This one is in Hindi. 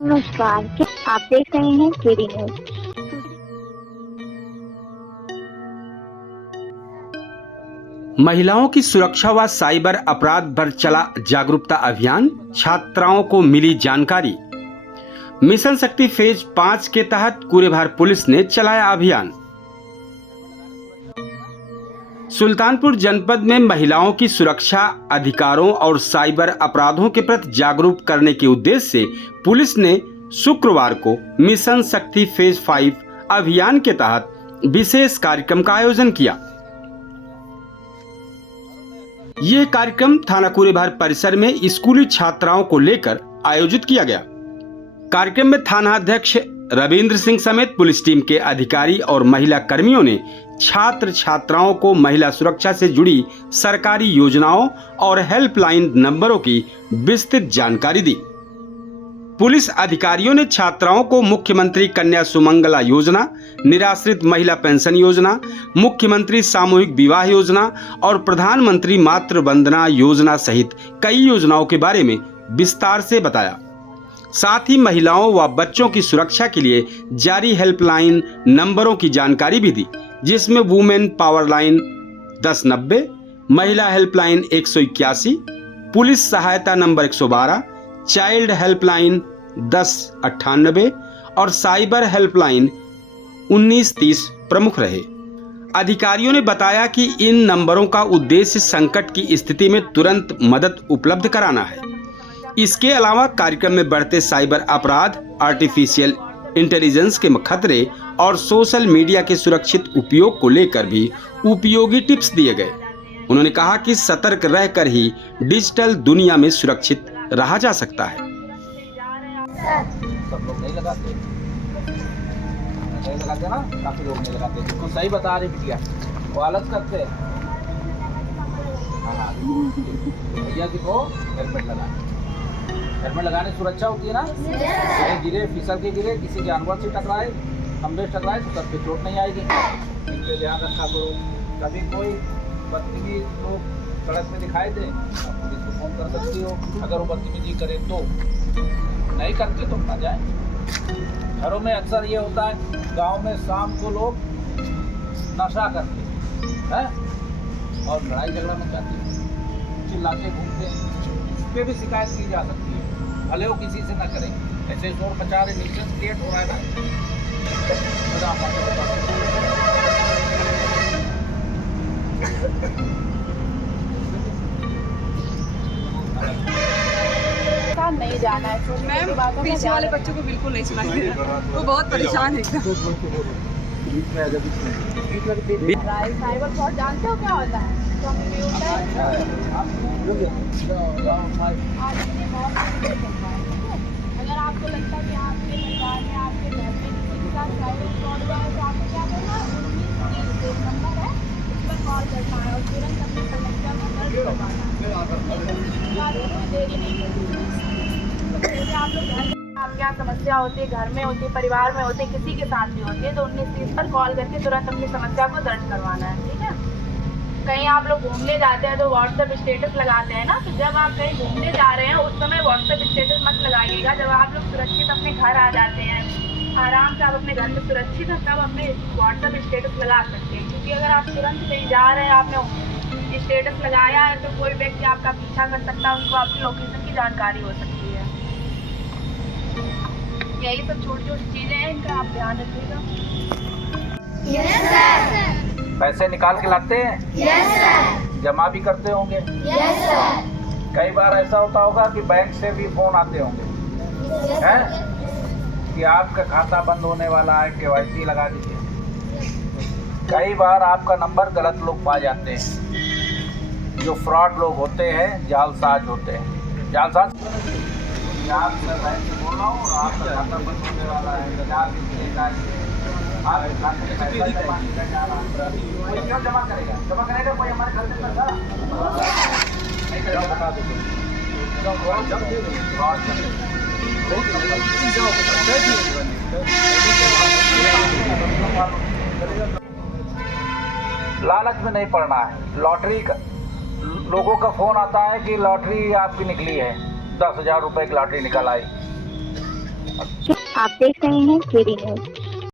नमस्कार, आप देख रहे हैं केडी न्यूज। महिलाओं की सुरक्षा व साइबर अपराध पर चला जागरूकता अभियान, छात्राओं को मिली जानकारी। मिशन शक्ति फेज 5 के तहत कुरेभार पुलिस ने चलाया अभियान। सुल्तानपुर जनपद में महिलाओं की सुरक्षा, अधिकारों और साइबर अपराधों के प्रति जागरूक करने के उद्देश्य से पुलिस ने शुक्रवार को मिशन शक्ति फेज 5 अभियान के तहत विशेष कार्यक्रम का आयोजन किया। यह कार्यक्रम थाना कुरेभार परिसर में स्कूली छात्राओं को लेकर आयोजित किया गया। कार्यक्रम में थाना अध्यक्ष रविंद्र सिंह समेत पुलिस टीम के अधिकारी और महिला कर्मियों ने छात्र छात्राओं को महिला सुरक्षा से जुड़ी सरकारी योजनाओं और हेल्पलाइन नंबरों की विस्तृत जानकारी दी। पुलिस अधिकारियों ने छात्राओं को मुख्यमंत्री कन्या सुमंगला योजना, निराश्रित महिला पेंशन योजना, मुख्यमंत्री सामूहिक विवाह योजना और प्रधानमंत्री मातृ वंदना योजना सहित कई योजनाओं के बारे में विस्तार से बताया। साथ ही महिलाओं व बच्चों की सुरक्षा के लिए जारी हेल्पलाइन नंबरों की जानकारी भी दी, जिसमें वुमेन पावर लाइन 1090, महिला हेल्पलाइन 181, पुलिस सहायता नंबर 112, चाइल्ड हेल्पलाइन 1098 और साइबर हेल्पलाइन 1930 प्रमुख रहे। अधिकारियों ने बताया कि इन नंबरों का उद्देश्य संकट की स्थिति में तुरंत मदद उपलब्ध कराना है। इसके अलावा कार्यक्रम में बढ़ते साइबर अपराध, आर्टिफिशियल इंटेलिजेंस के खतरे और सोशल मीडिया के सुरक्षित उपयोग को लेकर भी उपयोगी टिप्स दिए गए। उन्होंने कहा कि सतर्क रहकर ही डिजिटल दुनिया में सुरक्षित रहा जा सकता है। सब लोग नहीं लगाते ना, काफी लोग नहीं लगाते। जिसको सही बता रही बिटिया वो आलस करते हैं। हाँ, भैया जी को हेलमेट लगाना, हेलमेट लगाने से सुरक्षा होती है ना। कहीं गिरे, फिसल के गिरे, किसी जानवर से टकराए, खंभे से टकराए तो सर पे चोट नहीं आएगी। इस पे ध्यान रखा करो। कभी कोई बदतमीज लोग सड़क में दिखाई दे, आप पुलिस को फोन कर सकती हो। अगर वो बदतमीजी करे तो, नहीं करते तो ना जाए। घरों में अक्सर ये होता है, गांव में शाम को लोग नशा करते हैं और लड़ाई झगड़ा मचाते हैं, चिल्लाते घूमते हैं। इस पे भी शिकायत की जा सकती है, भले वो किसी से ना करें। ऐसे शोर मचा रहे, न्यूसेंस क्रिएट हो रहा है ना। नहीं जाना है मैम, पीछे वाले बच्चों को बिल्कुल नहीं सुनाई दे रहा, वो बहुत परेशान है एकदम। साइबर फ्रॉड जानते हो क्या होता है? अगर आपको लगता है कि आपके परिवार में, आपके घर में किसी के साथ साइबर फ्रॉड हुआ है तो आपको क्या करना है? 1930 नंबर है, उस पर कॉल करना है और तुरंत अपनी समस्या को दर्ज करवाना है। देरी नहीं करनी। आप लोग घर में आप क्या समस्या होती है, घर में होती है, परिवार में होती है, किसी के साथ भी होती है, तो 1930 पर कॉल करके तुरंत अपनी समस्या को दर्ज करवाना है। ठीक है। कहीं आप लोग घूमने जाते हैं तो व्हाट्सएप स्टेटस लगाते हैं ना, तो जब आप कहीं घूमने जा रहे हैं उस समय व्हाट्सएप स्टेटस मत लगाइएगा। जब आप लोग सुरक्षित अपने घर आ जाते हैं, आराम से आप अपने घर में सुरक्षित हैं, तब अपने व्हाट्सएप स्टेटस लगा सकते हैं। क्योंकि अगर आप तुरंत कहीं जा रहे हैं, आपने स्टेटस लगाया है, तो कोई व्यक्ति आपका पीछा कर सकता है, उनको आपकी लोकेशन की जानकारी हो सकती है। यही सब छोटी छोटी चीजें हैं, इनका आप ध्यान रखिएगा। yes, पैसे निकाल के लाते हैं? yes, sir. जमा भी करते होंगे? yes, sir. कई बार ऐसा होता होगा कि बैंक से भी फोन आते होंगे, yes, हैं? कि आपका खाता बंद होने वाला है, KYC लगा दीजिए। कई बार आपका नंबर गलत लोग पा जाते हैं, जो फ्रॉड लोग होते हैं, जालसाज होते हैं। जालसाज आप बैंक से बोल रहा हूँ, आपका खाता बंद होने वाला है, आप खाते में पैसा क्यों जमा करेगा? जमा करेगा कोई हमारे घर में पैसा नहीं करेगा, बता दो। लालच में नहीं पड़ना है। लॉटरी का लोगों का फोन आता है कि लॉटरी आपकी निकली है, 10,000 रुपए की लॉटरी निकल आई। आप देख रहे हैं केडी न्यूज।